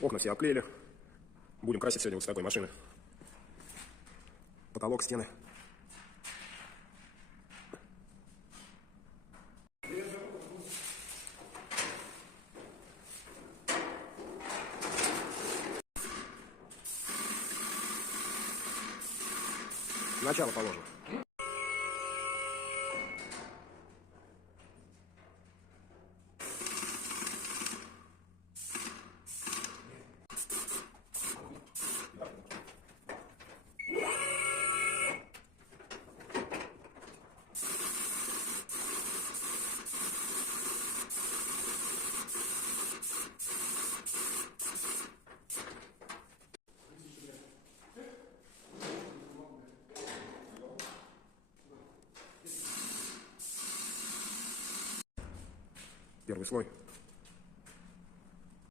Окна все обклеили. Будем красить сегодня вот с такой машины. Потолок, стены. Начало положим. Первый слой.